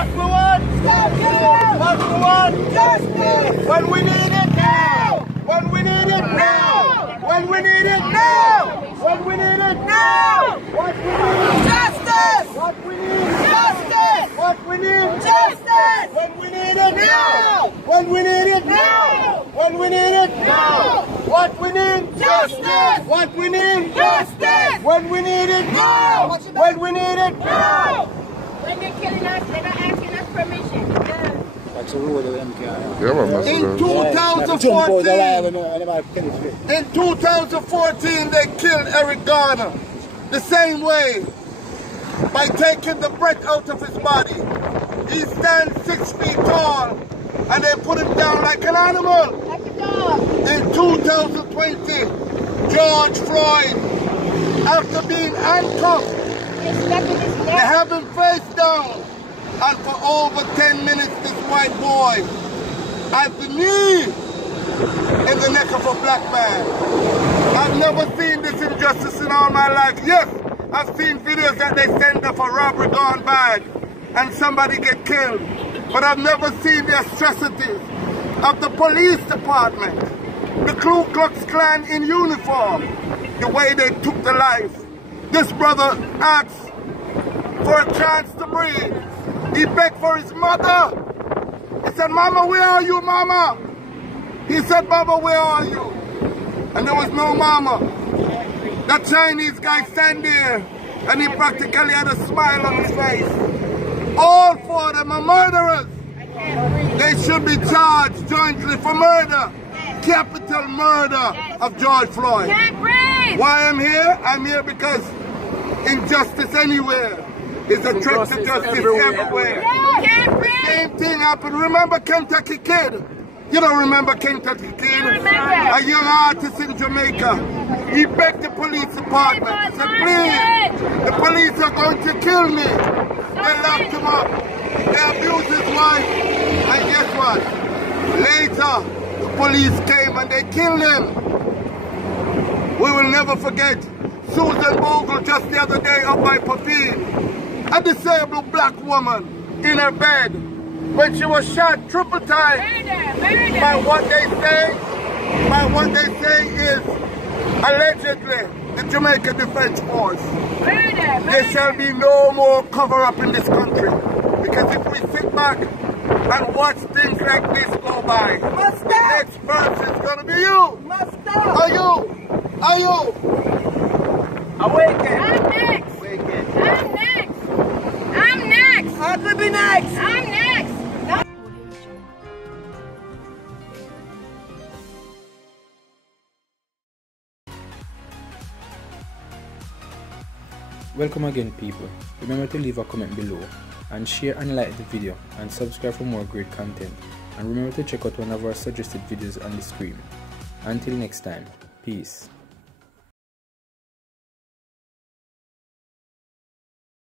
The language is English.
What we want? Stop killing! What we want? Justice! When we need it now! When we need it now! When we need it now! When we need it now! What we need? Justice! What we need? Justice! What we need? Justice! When we need it now! When we need it now! When we need it now! What we need? Justice! What we need? Justice! When we need it now! When we need it now! When they're killing us, they're not asking us permission. That's a rule of them. In 2014, they killed Eric Garner the same way, by taking the breath out of his body. He stands 6 feet tall, and they put him down like an animal. Like a dog. In 2020, George Floyd, after being handcuffed, they have him face down, and for over 10 minutes this white boy has the knee in the neck of a black man. I've never seen this injustice in all my life. Yes, I've seen videos that they send up a robbery gone bad and somebody get killed, but I've never seen the atrocities of the police department, the Ku Klux Klan in uniform, the way they took the life. This brother asked for a chance to breathe. He begged for his mother. He said, "Mama, where are you, Mama?" He said, "Baba, where are you?" And there was no mama. That Chinese guy stand there, and he practically had a smile on his face. All 4 of them are murderers. They should be charged jointly for murder. Capital murder of George Floyd. Why I'm here? I'm here because injustice anywhere is a threat to justice everywhere. The same thing happened. Remember Kentucky Kid? You don't remember Kentucky Kid? A young artist in Jamaica. He begged the police department. He said, "Please, the police are going to kill me." They locked him up. They abused his wife. And guess what? Later, the police came and they killed him. We will never forget Susan Bogle just the other day up by Papine. A disabled black woman in her bed when she was shot triple time by what they say is allegedly the Jamaica Defense Force. There shall be no more cover-up in this country, because if we sit back and watch things like this go by, the next person is going to be you. Are you? Are you? Awaken. I'm next. Awaken. I'm next. I'm next. I could be next. I'm next. Welcome again, people. Remember to leave a comment below and share and like the video and subscribe for more great content, and remember to check out one of our suggested videos on the screen. Until next time, peace.